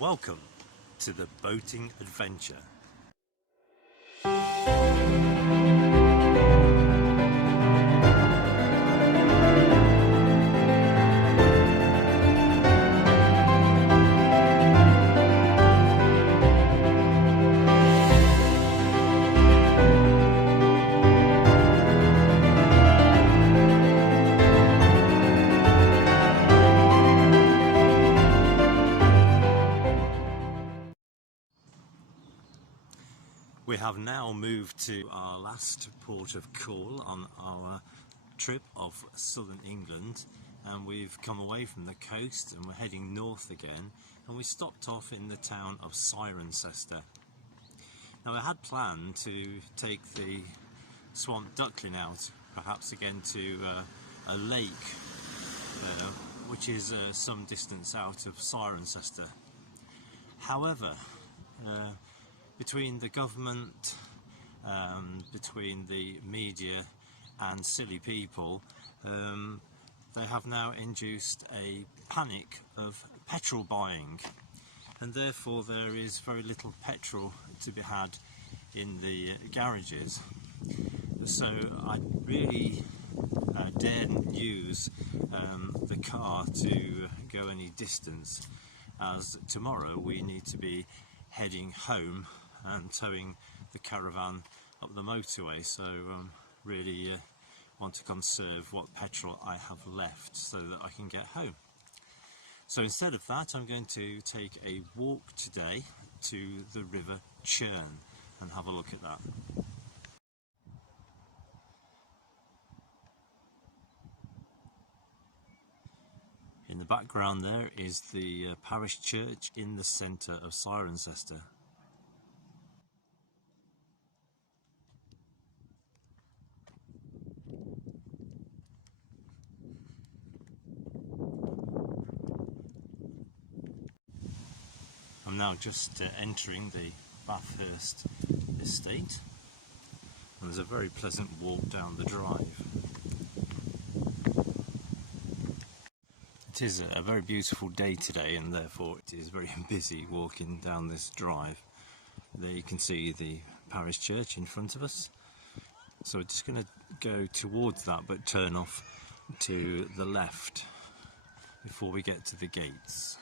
Welcome to the boating adventure. We have now moved to our last port of call on our trip of southern England, and we've come away from the coast and we're heading north again, and we stopped off in the town of Cirencester. Now I had planned to take the swamp duckling out, perhaps again to a lake which is some distance out of Cirencester. However, between the government, between the media and silly people, they have now induced a panic of petrol buying, and therefore there is very little petrol to be had in the garages. So I really daren't use the car to go any distance, as tomorrow we need to be heading home and towing the caravan up the motorway, so really want to conserve what petrol I have left so that I can get home. So instead of that, I'm going to take a walk today to the River Churn and have a look at that. In the background there is the parish church in the centre of Cirencester. I'm now just entering the Bathurst estate, and there's a very pleasant walk down the drive. It is a very beautiful day today, and therefore it is very busy walking down this drive. There you can see the parish church in front of us, so we're just going to go towards that but turn off to the left before we get to the gates.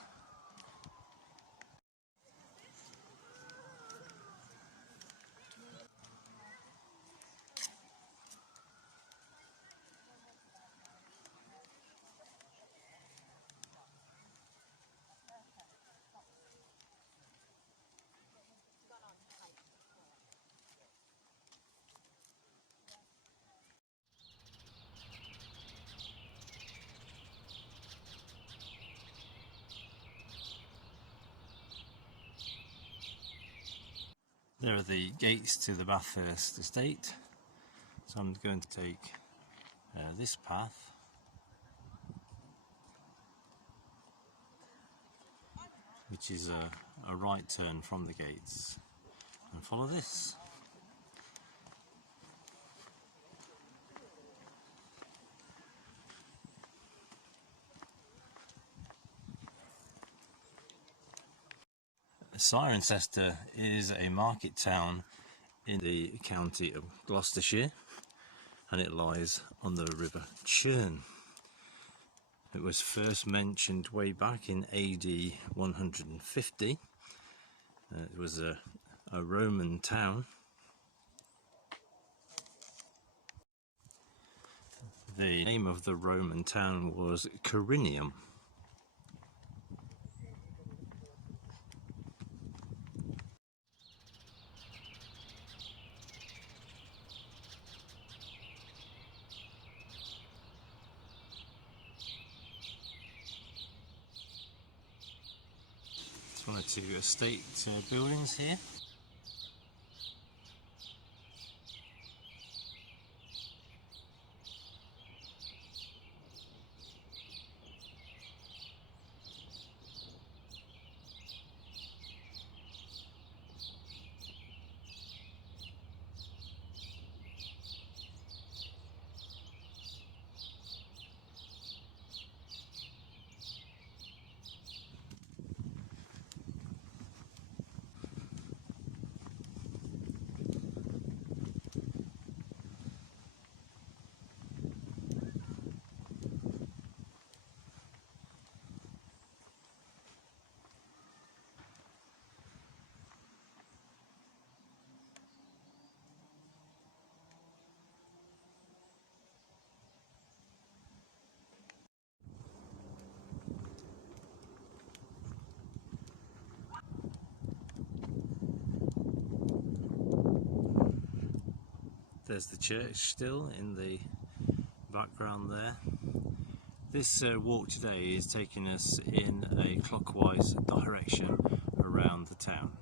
There are the gates to the Bathurst estate, so I'm going to take this path which is a right turn from the gates, and follow this. Cirencester is a market town in the county of Gloucestershire, and it lies on the River Churn. It was first mentioned way back in AD 150. It was a Roman town. The name of the Roman town was Carinium. It's one or two estate buildings here. There's the church still in the background there. This walk today is taking us in a clockwise direction around the town.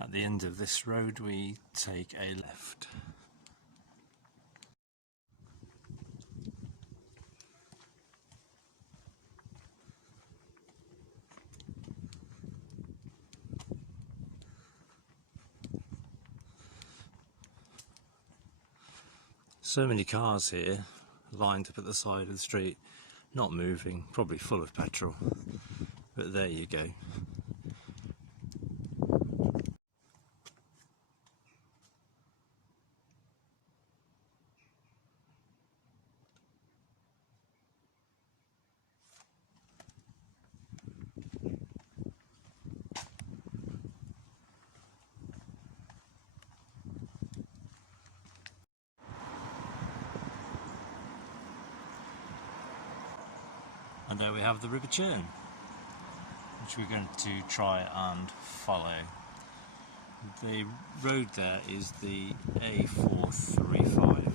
At the end of this road we take a left. So many cars here lined up at the side of the street, not moving, probably full of petrol, but there you go. And there we have the River Churn, which we're going to try and follow. The road there is the A435.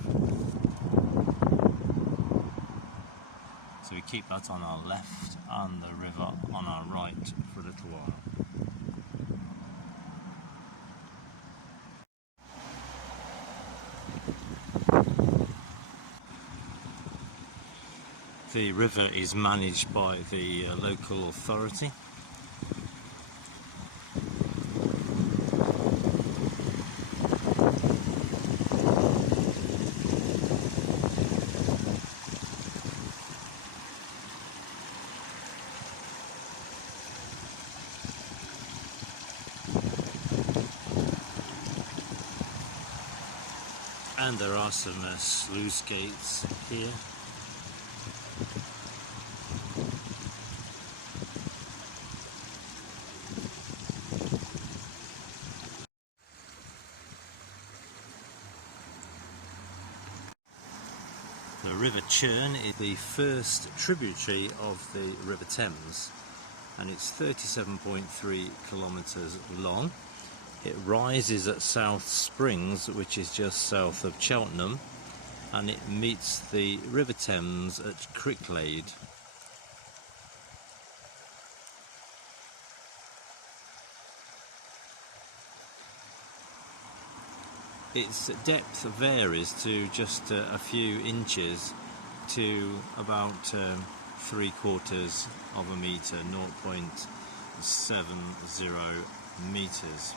So we keep that on our left and the river on our right for a little while. The river is managed by the local authority. And there are some sluice gates here. The River Churn is the first tributary of the River Thames, and it's 37.3 kilometres long. It rises at South Springs, which is just south of Cheltenham, and it meets the River Thames at Cricklade. Its depth varies to just a few inches to about 3/4 of a metre, 0.70 metres.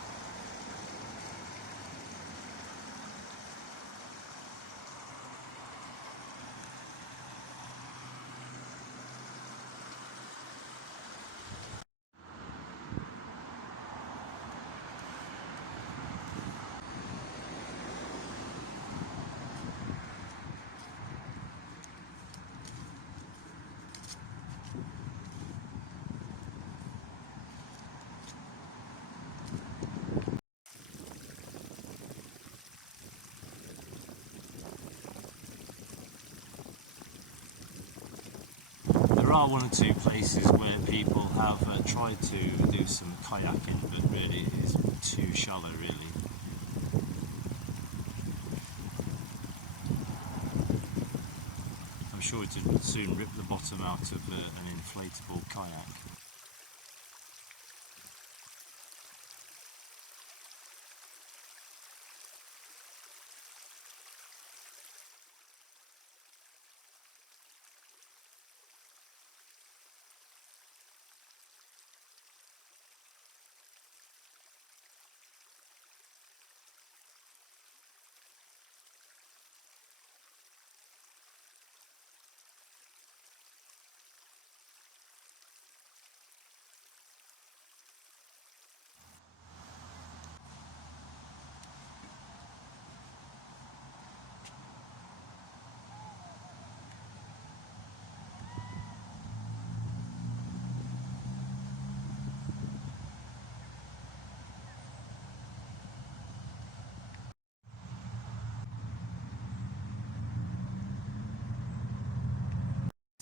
There are one or two places where people have tried to do some kayaking, but really it is too shallow really. I'm sure it would soon rip the bottom out of an inflatable kayak.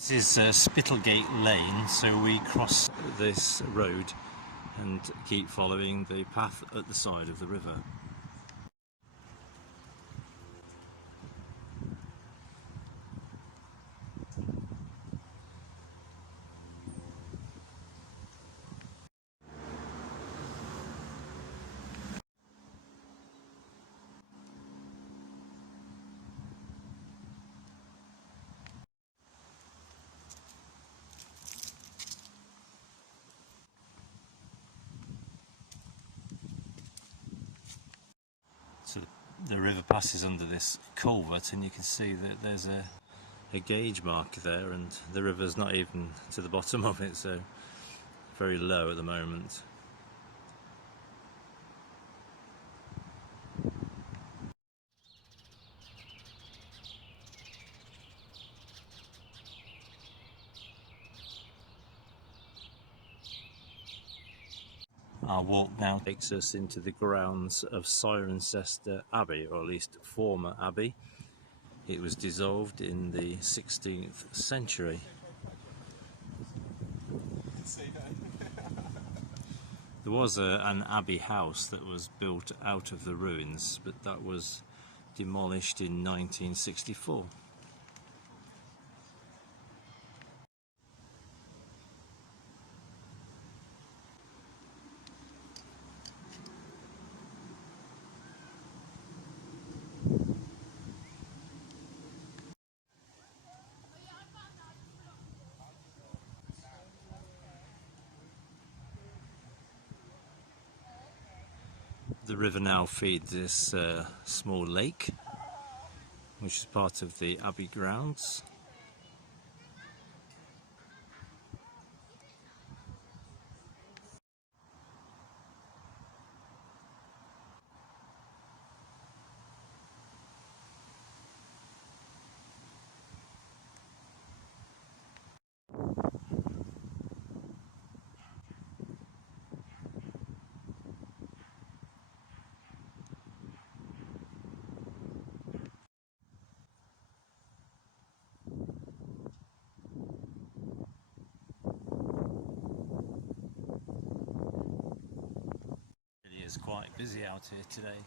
This is Spittlegate Lane, so we cross this road and keep following the path at the side of the river. So the river passes under this culvert, and you can see that there's a gauge marker there, and the river's not even to the bottom of it, so very low at the moment. Our walk now takes us into the grounds of Cirencester Abbey, or at least former abbey. It was dissolved in the 16th century. There was an abbey house that was built out of the ruins, but that was demolished in 1964. The river now feeds this small lake, which is part of the abbey grounds. It is quite busy out here today.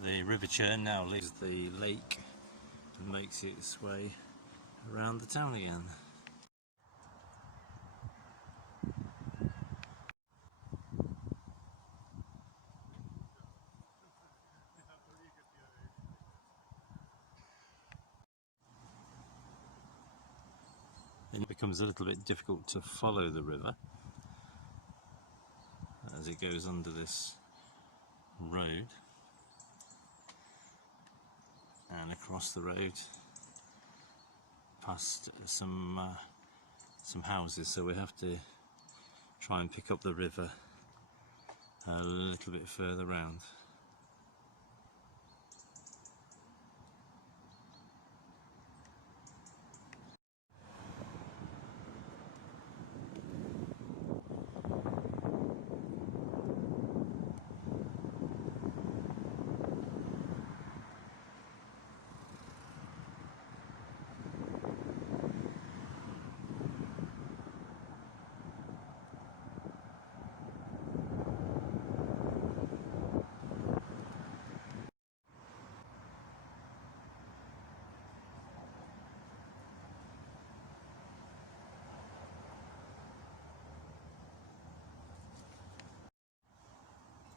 The River Churn now leaves the lake and makes its way around the town again. It becomes a little bit difficult to follow the river as it goes under this road and across the road past some some houses, so we have to try and pick up the river a little bit further round.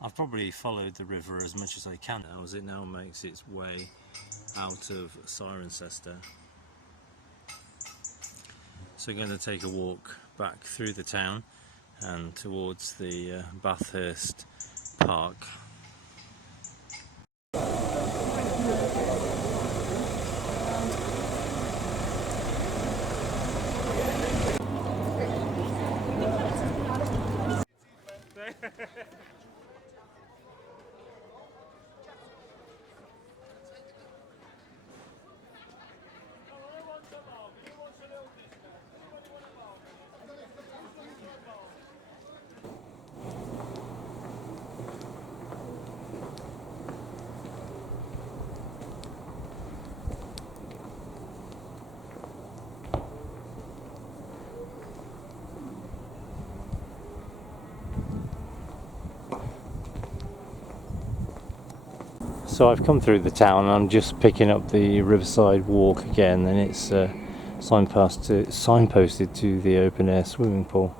I've probably followed the river as much as I can now, as it now makes its way out of Cirencester. So we're going to take a walk back through the town and towards the Bathurst Park. So I've come through the town and I'm just picking up the Riverside Walk again, and it's signposted to the open air swimming pool.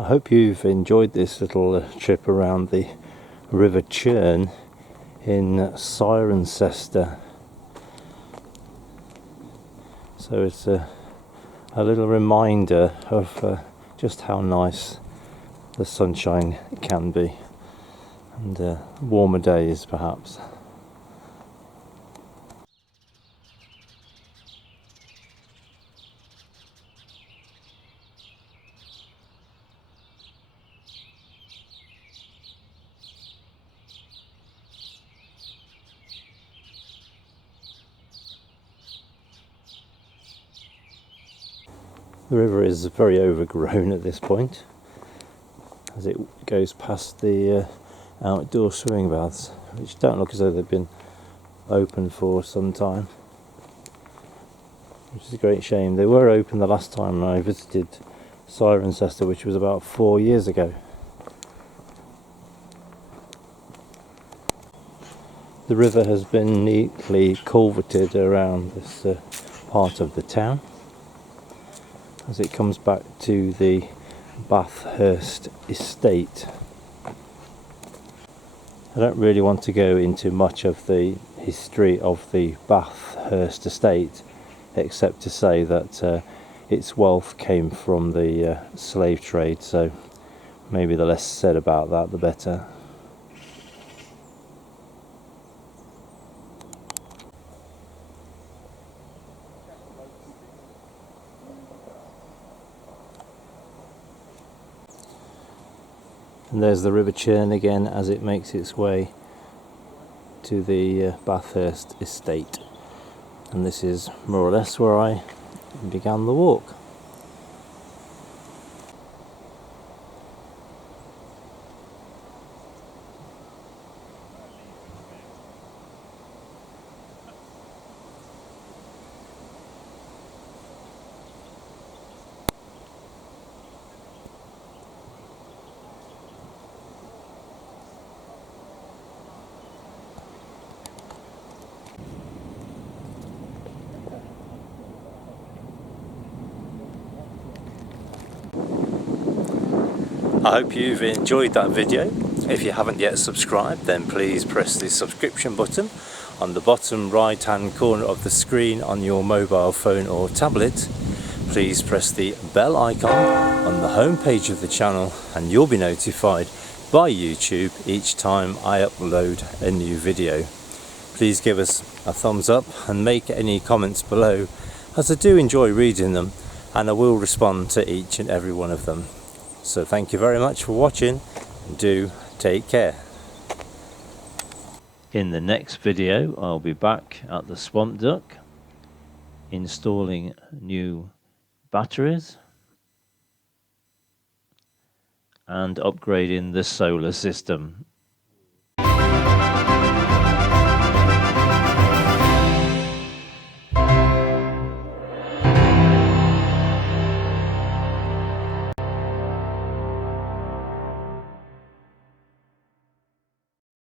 I hope you've enjoyed this little trip around the River Churn in Cirencester. So it's a little reminder of just how nice the sunshine can be, and warmer days perhaps. The river is very overgrown at this point, as it goes past the outdoor swimming baths, which don't look as though they've been open for some time, which is a great shame. They were open the last time I visited Cirencester, which was about 4 years ago. The river has been neatly culverted around this part of the town, as it comes back to the Bathurst estate. I don't really want to go into much of the history of the Bathurst estate, except to say that its wealth came from the slave trade, so maybe the less said about that the better. And there's the River Churn again as it makes its way to the Bathurst estate, and this is more or less where I began the walk. I hope you've enjoyed that video. If you haven't yet subscribed, then please press the subscription button on the bottom right hand corner of the screen on your mobile phone or tablet. Please press the bell icon on the home page of the channel and you'll be notified by YouTube each time I upload a new video. Please give us a thumbs up and make any comments below, as I do enjoy reading them and I will respond to each and every one of them. So thank you very much for watching, and do take care. In the next video I'll be back at the Swamp Duck installing new batteries and upgrading the solar system.